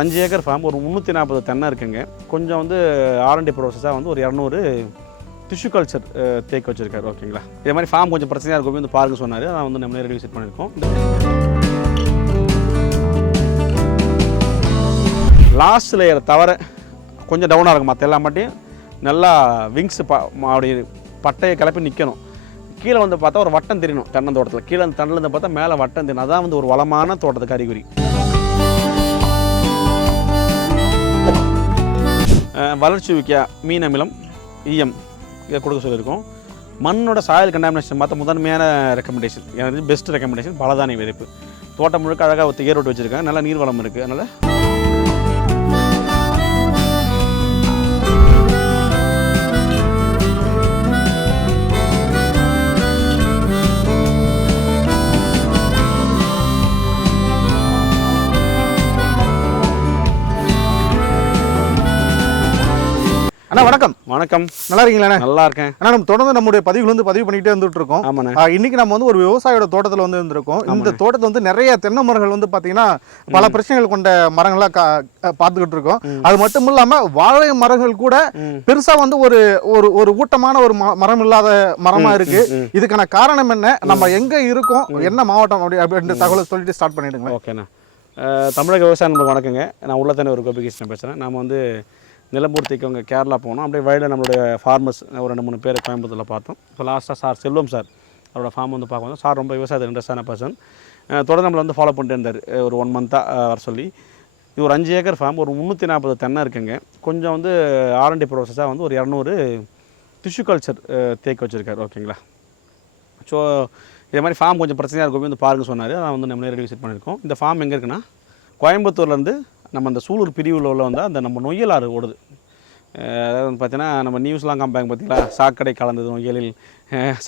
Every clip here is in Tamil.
அஞ்சு ஏக்கர் ஃபார்ம் ஒரு முந்நூற்றி நாற்பது தென்னை இருக்குங்க. கொஞ்சம் வந்து ஆர்என்டி ப்ராசஸாக வந்து ஒரு இரநூறு டிஷ்யூ கல்ச்சர் தேக்க வச்சிருக்காரு. ஓகேங்களா இதே மாதிரி ஃபார்ம் கொஞ்சம் பிரச்சனையாக இருக்கும் வந்து பாருங்க சொன்னார். நான் வந்து நம்ம நேரடி விசிட் பண்ணியிருக்கோம். லாஸ்ட் லேயர் தவிர கொஞ்சம் டவுனாக இருக்கும்? மற்ற எல்லா மாட்டியும் நல்லா விங்ஸ் ப அப்படி பட்டையை கிளப்பி நிற்கணும் கீழே வந்து பார்த்தா ஒரு வட்டம் தெரியணும் தென்னந்தோட்டத்தில் கீழே அந்த தண்ணிலேருந்து பார்த்தா மேலே வட்டம் தெரியணும். அதான் வந்து ஒரு வளமான தோட்டத்துக்கு அறிகுறி. வளர்ச்சி ஊக்கியா மீன் அமிலம் ஈயம் இதை கொடுக்க சொல்லியிருக்கோம். மண்ணோட சாயல் கண்டாமினேஷன் பார்த்தா முதன்மையான ரெக்கமெண்டேஷன் எனக்கு பெஸ்ட் ரெக்கமெண்டேஷன் பலதானிய விதைப்பு. தோட்டம் முழுக்க அழகாக ஒரு ஏர் வச்சுருக்கேன் நல்லா நீர் வளம் இருக்குது அதனால் அண்ணா வணக்கம். வணக்கம். நல்லா இருக்கீங்களா நல்லா இருக்கேன். அண்ணா நம்ம தொடர்ந்து நம்முடைய பதிவுகள் வந்து பதிவு பண்ணிட்டே வந்துட்டு இருக்கோம் ஆமாண்ணே இன்னைக்கு நம்ம வந்து ஒரு விவசாயியோட தோட்டத்தில் வந்து இருந்திருக்கோம். இந்த தோட்டத்தில் வந்து நிறைய தென்னை மரங்கள் வந்து பார்த்தீங்கன்னா பல பிரச்சனைகள் கொண்ட மரங்களாக கா பார்த்துக்கிட்டு இருக்கோம் அது மட்டும் இல்லாம வாழை மரங்கள் கூட. பெருசா வந்து ஒரு ஒரு ஒரு ஊட்டமான ஒரு மரம் இல்லாத மரமா இருக்கு. இதுக்கான காரணம் என்ன? நம்ம எங்க இருக்கோம்? என்ன மாவட்டம்? அப்படி அப்படின்ற தகவலை சொல்லிட்டு ஸ்டார்ட் பண்ணிடுங்க ஓகேண்ணா. தமிழக விவசாய நண்பர்கள் வணக்கங்க. நான் உள்ளத்தானே ஒரு கோபிகிருஷ்ணன் பேசுகிறேன் நாம வந்து நிலம்பூர் தைக்கவங்க கேரளா போனோம். அப்படியே வயலில் நம்மளுடைய ஃபார்மர்ஸ் ஒரு ரெண்டு மூணு பேர் கோயம்புத்தூரில் பார்த்தோம். இப்போ லாஸ்ட்டாக சார் செல்வம் சார் அவரோட ஃபார்ம் வந்து பார்க்க வந்தோம். சார் ரொம்ப விவசாயத்தில் இன்ட்ரெஸ்டான பர்சன் தொடர்ந்து நம்மளை வந்து ஃபாலோ பண்ணிட்டு இருந்தார். ஒரு ஒன் மந்த்தாக வர சொல்லி. இது ஒரு அஞ்சு ஏக்கர் ஃபார்ம் ஒரு முந்நூற்றி நாற்பது தென்னை இருக்குங்க. கொஞ்சம் வந்து ஆர்என்டி ப்ரோசஸாக வந்து ஒரு இரநூறு டிஷ்யூ கல்ச்சர் தேக்க வச்சுருக்காரு. ஓகேங்களா ஸோ இதே மாதிரி ஃபார்ம் கொஞ்சம் பிரச்சனையாக இருக்கும். வந்து பாருங்க சொன்னார். அதான் வந்து நம்ம நேரடி விசிட் பண்ணியிருக்கோம். இந்த ஃபார்ம் எங்கே இருக்குன்னா கோயம்புத்தூர்லேருந்து நம்ம அந்த சூலூர் பிரிவில் உள்ள வந்து அந்த நம்ம நொய்யல் ஆறு ஓடுது. அதாவது வந்து பார்த்தீங்கன்னா நம்ம நியூஸ்லாம் காமிப்பாங்க பார்த்தீங்களா சாக்கடை கலந்தது நொய்யலில்.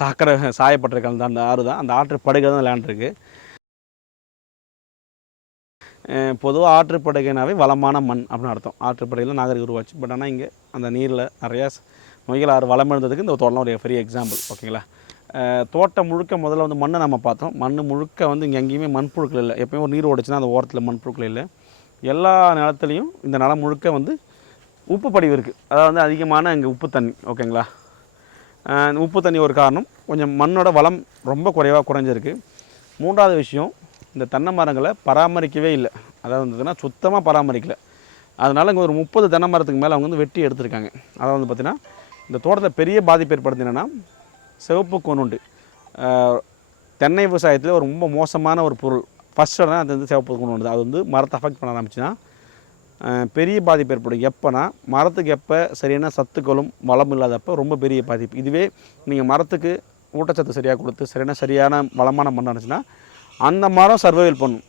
சாக்கடை சாயப்பட்டறை கலந்த அந்த ஆறு தான். அந்த ஆற்று படுகை தான் லேண்ட் இருக்குது பொதுவாக ஆற்றுப்படுகைனாவே வளமான மண் அப்படின்னு அர்த்தம். ஆற்றுப்படுகையில் நாகரிக உருவாச்சு. பட் ஆனால் இங்கே அந்த நீரில் நிறையா ஸ்- நொய்யல் ஆறு வளம் இருந்ததுக்கு இந்த தோட்டம் ஒரு பெரிய எக்ஸாம்பிள் ஓகேங்களா தோட்டம் முழுக்க முதல்ல வந்து மண்ணை நம்ம பார்த்தோம். மண் முழுக்க வந்து இங்கே எங்கேயுமே மண்புழுக்கள் இல்லை. எப்பயும் ஒரு நீர் ஓடிச்சுன்னா அந்த ஓரத்தில் மண்புழுக்கள் இல்லை. எல்லா நிலத்துலையும் இந்த நிலம் முழுக்க வந்து உப்பு படிவு இருக்குது அதாவது வந்து அதிகமான இங்கே உப்பு தண்ணி ஓகேங்களா இந்த உப்பு தண்ணி ஒரு காரணம். கொஞ்சம் மண்ணோட வளம் ரொம்ப குறைவாக குறைஞ்சிருக்கு. மூன்றாவது விஷயம் இந்த தென்னை மரங்களை பராமரிக்கவே இல்லை. அதாவது வந்துன்னா சுத்தமாக பராமரிக்கல. அதனால் இங்கே ஒரு முப்பது தென்னை மரத்துக்கு மேலே அவங்க வந்து வெட்டி எடுத்திருக்காங்க. அதாவது வந்து பார்த்திங்கன்னா இந்த தோட்டத்தில் பெரிய பாதிப்பு ஏற்படுத்து என்னென்னா சிவப்பு கொனுண்டு தென்னை விவசாயத்தில் ஒரு ரொம்ப மோசமான ஒரு பொருள். ஃபஸ்ட்டு அது வந்து சிவப்பு கொண்டு அது வந்து மரத்தை அஃபெக்ட் பண்ண ஆரம்பிச்சுன்னா பெரிய பாதிப்பு ஏற்படும். எப்போனா மரத்துக்கு எப்போ சரியான சத்துக்களும் வளம் இல்லாதப்போ ரொம்ப பெரிய பாதிப்பு. இதுவே நீங்கள் மரத்துக்கு ஊட்டச்சத்து சரியாக கொடுத்து சரியான சரியான வளமான மண் இருந்துச்சுன்னா அந்த மரம் சர்வைவல் பண்ணும்.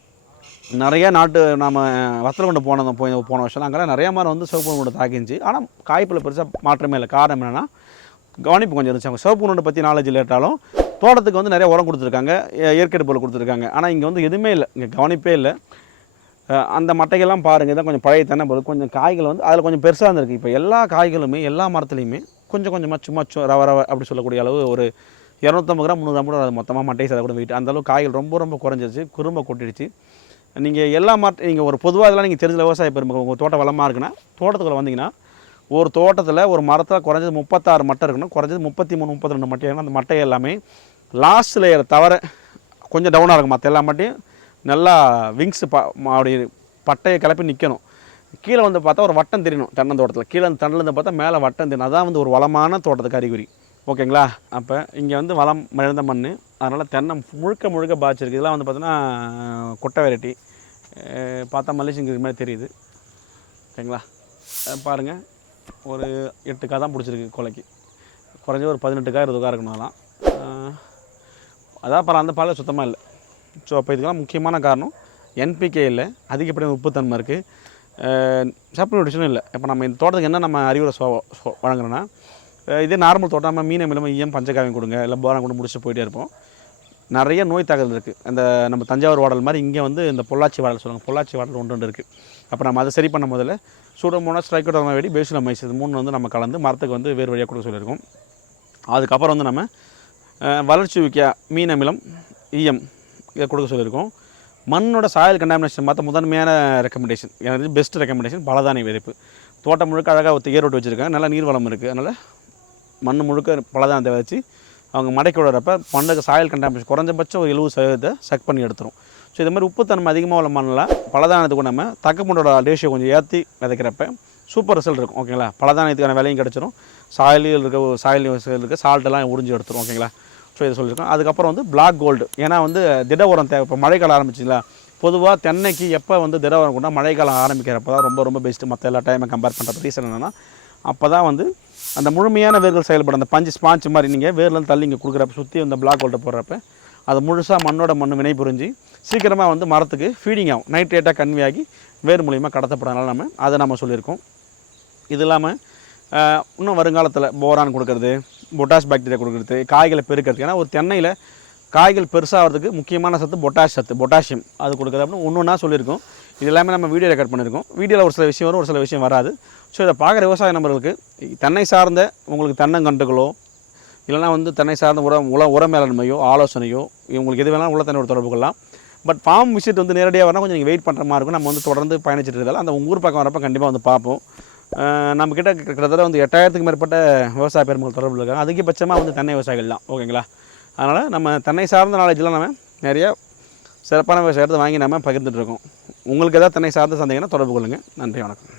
நிறைய நாட்டு நாம் வத்தல் கொண்டு போனது போய் போன வருஷம் அங்கெல்லாம் நிறைய மரம் வந்து சிவப்பு கொண்டு தாக்கிச்சு ஆனால் காய்ப்பில் பெருசாக மாற்றமே இல்லை. காரணம் என்னென்னா கவனிப்பு கொஞ்சம் இருந்துச்சு. அவங்க சிவப்பு நோண்டு பற்றி நாலேஜ் லேட்டாலும் தோட்டத்துக்கு வந்து நிறைய உரம் கொடுத்துருக்காங்க. இயற்கை பொருள் கொடுத்துருக்காங்க. ஆனால் இங்கே வந்து எதுவுமே இல்லை. இங்கே கவனிப்பே இல்லை. அந்த மட்டைகள்லாம் பாருங்கள் இதான் கொஞ்சம் பழைய தென்னை பொருள். கொஞ்சம் காய்கள் வந்து அதில் கொஞ்சம் பெருசாக இருந்திருக்கு இப்போ எல்லா காய்களுமே எல்லா மரத்துலையுமே கொஞ்சம் கொஞ்சமாக சும்மா சு ரவ ரவ அப்படி சொல்லக்கூடிய அளவு ஒரு இரநூத்தம்பது கிராம் முந்நூறு கிராம் அது மொத்தமாக மட்டை சாத கூட வீட்டு. அந்தளவு காய்கள் ரொம்ப ரொம்ப குறைஞ்சிருச்சு. குறும்ப கொட்டிடுச்சு. நீங்கள் எல்லா மட்டை நீங்கள் ஒரு பொதுவாக இதெல்லாம் நீங்கள் தெரிஞ்ச விவசாய பெருமை உங்கள் தோட்டம் வளமாக இருக்குன்னா தோட்டத்துக்குள்ளே வந்தீங்கன்னா ஒரு தோட்டத்தில் ஒரு மரத்தில் குறைஞ்சது முப்பத்தாறு மட்டை இருக்கணும் குறைஞ்சது முப்பத்தி மூணு முப்பத்தி ரெண்டு மட்டை அந்த மட்டை எல்லாமே லாஸ்ட் லேயர் தவிர கொஞ்சம் டவுனாக இருக்கும் மற்ற எல்லா மட்டையும் நல்லா விங்ஸ் ப அப்படி பட்டையை கிளப்பி நிற்கணும் கீழே வந்து பார்த்தா ஒரு வட்டம் தெரியணும் தென்னந்தோட்டத்தில். கீழே அந்த தண்ணிலேருந்து பார்த்தா மேலே வட்டம் தெரியணும். அதான் வந்து ஒரு வளமான தோட்டத்துக்கு அறிகுறி. ஓகேங்களா அப்போ இங்கே வந்து வளம் மிழந்த மண் அதனால் தென்னை முழுக்க முழுக்க பாய்ச்சிருக்கு. இதெல்லாம் வந்து பார்த்திங்கன்னா கொட்டை வெரைட்டி. பார்த்தா மல்லிசிங்க மாதிரி தெரியுது. ஓகேங்களா? பாருங்கள் ஒரு எட்டு காய் தான் பிடிச்சிருக்கு கொலைக்கு. குறைஞ்ச ஒரு பதினெட்டு காய் இருபது காய் இருக்கணும் அதெல்லாம். அதான் அப்புறம் அந்த பாலை சுத்தமாக இல்லை. ஸோ அப்போ இதுக்கெல்லாம் முக்கியமான காரணம் என்பிகே இல்லை. அதிகப்படியான உப்புத்தன்மை இருக்குது சப்ளிமெண்டேஷனும் இல்லை. இப்போ நம்ம இந்த தோட்டத்துக்கு என்ன நம்ம அறிவுரை வழங்குறோன்னா இதே நார்மல் தோட்டம் நம்ம மீனை மிளமை ஈயம் பஞ்சகாவியம் கொடுங்க இல்லை போரம் கூட முடிச்சு போயிட்டே இருப்போம். நிறைய நோய் தாக்குதல் இருக்குது அந்த நம்ம தஞ்சாவூர் வாடல் மாதிரி இங்கே வந்து இந்த பொள்ளாச்சி வாடல் சொல்லுவாங்க. பொள்ளாச்சி வாடல் ஒன்று ஒன்று இருக்குது அப்போ நம்ம அதை சரி பண்ண முதல்ல சூடமோனா ஸ்ட்ரைக்கோடர்மா வெடி பேசிலமைஸ் இது மூணு வந்து நம்ம கலந்து மரத்துக்கு வந்து வேறு வழியாக கொடுக்க சொல்லியிருக்கோம். அதுக்கப்புறம் வந்து நம்ம வளர்ச்சி ஊக்கியா மீன் அமிலம் ஈயம் இதை கொடுக்க சொல்லியிருக்கோம். மண்ணோட சாயல் கண்டாமினேஷன் பார்த்த முதன்மையான ரெக்கமெண்டேஷன் எனக்கு பெஸ்ட் ரெக்கமெண்டேஷன் பலதானிய விதைப்பு. தோட்டம் முழுக்க அழகாக ஒத்து ஏரோட்டு வச்சுருக்காங்க. நல்லா நீர்வளம் இருக்குது அதனால் மண் முழுக்க பலதானத்தை விதைச்சி அவங்க மடக்கி விடுறப்ப மண்ணுக்கு சாயல் கண்டாமினேஷன் குறைஞ்சபட்சம் ஒரு எழுபது சதவீதத்தை சக் பண்ணி எடுத்துரும். ஸோ இது மாதிரி உப்புத்தன்மை அதிகமாக உள்ள மண்ணில் பலதானத்துக்கு நம்ம தக்கமுண்டோட ரேஷியோ கொஞ்சம் ஏற்றி விதைக்கிறப்ப சூப்பர் ரிசல்ட் இருக்கும் ஓகேங்களா? பலதானியத்துக்கான விலையும் கிடச்சிரும். சாயலில் இருக்க சாயல் இருக்க சால்ட்டெல்லாம் உறிஞ்சி எடுத்துரும் ஓகேங்களா? ஸோ இதை சொல்லியிருக்கோம். அதுக்கப்புறம் வந்து பிளாக் கோல்டு ஏன்னா வந்து திட உரம் தேவை. இப்போ மழைக்காலம் ஆரம்பிச்சிங்களா பொதுவாக தென்னைக்கு எப்போ வந்து திட உரம் கொண்டா மழைக்காலம் ஆரம்பிக்கிறப்ப தான் ரொம்ப ரொம்ப பெஸ்ட்டு மற்ற எல்லா டைமை கம்பேர் பண்ணுறது ரீசன் என்னென்னா அப்போ தான் வந்து அந்த முழுமையான வேர்கள் செயல்படும். அந்த பஞ்சு ஸ்பாஞ்ச் மாதிரி நீங்கள் வேர்லேருந்து தள்ளி இங்கே கொடுக்குறப்ப சுற்றி அந்த பிளாக் கோல்ட்டை போடுறப்ப அது முழுசாக மண்ணோட மண் வினை புரிஞ்சு சீக்கிரமாக வந்து மரத்துக்கு ஃபீடிங் ஆகும். நைட்ரேட்டாக கன்வே ஆகி வேர் மூலியமாக கடத்தப்படுறதுனால நம்ம அதை நம்ம சொல்லியிருக்கோம். இது இல்லாமல் இன்னும் வருங்காலத்தில் போரான் கொடுக்கறது பொட்டாஷ் பாக்டீரியா கொடுக்கறது காய்களை பெருக்கிறது ஏன்னா ஒரு தென்னையில் காய்கள் பெருசாகிறதுக்கு முக்கியமான சத்து பொட்டாஷ் சத்து பொட்டாசியம் அது கொடுக்குறது அப்படின்னு ஒன்று ஒன்றா சொல்லியிருக்கோம். இது எல்லாமே நம்ம வீடியோ ரெக்கார்ட் பண்ணியிருக்கோம். வீடியோவில் ஒரு சில விஷயம் வரும் ஒரு சில விஷயம் வராது. ஸோ இதை பார்க்குற விவசாய நபர்களுக்கு தென்னை சார்ந்த உங்களுக்கு தென்னங்கன்றுகளோ இல்லைனா வந்து தன்னை சார்ந்த உரம் உல உர மேலாண்மையோ ஆலோசனையோ இவங்களுக்கு எது வேணாலும் உள்ள தண்ணி தொடர்பு கொள்ளலாம். பட் ஃபார்ம் விசிட் வந்து நேரடியாக வரணும் கொஞ்சம் நீங்கள் வெயிட் பண்ணுற மாதிரி இருக்கும். நம்ம வந்து தொடர்ந்து பயணிச்சுட்டு இருந்தாலும் அந்த உங்க ஊர் பக்கம் வரப்போ கண்டிப்பாக வந்து பார்ப்போம். நம்மக்கிட்ட கிட்டத்தட்ட வந்து எட்டாயிரத்துக்கு மேற்பட்ட விவசாய பெருமக்கள் தொடர்பு இருக்காங்க. அதிகபட்சமாக வந்து தென்னை விவசாயிகள் தான். ஓகேங்களா? அதனால் நம்ம தென்னை சார்ந்த நாலேஜ்லாம் நம்ம நிறைய சிறப்பான விவசாயத்தை வாங்கி நம்ம பகிர்ந்துட்டு இருக்கோம். உங்களுக்கு எதாவது தென்னை சார்ந்த சந்தேகம்னா தொடர்பு கொள்ளுங்கள் நன்றி வணக்கம்.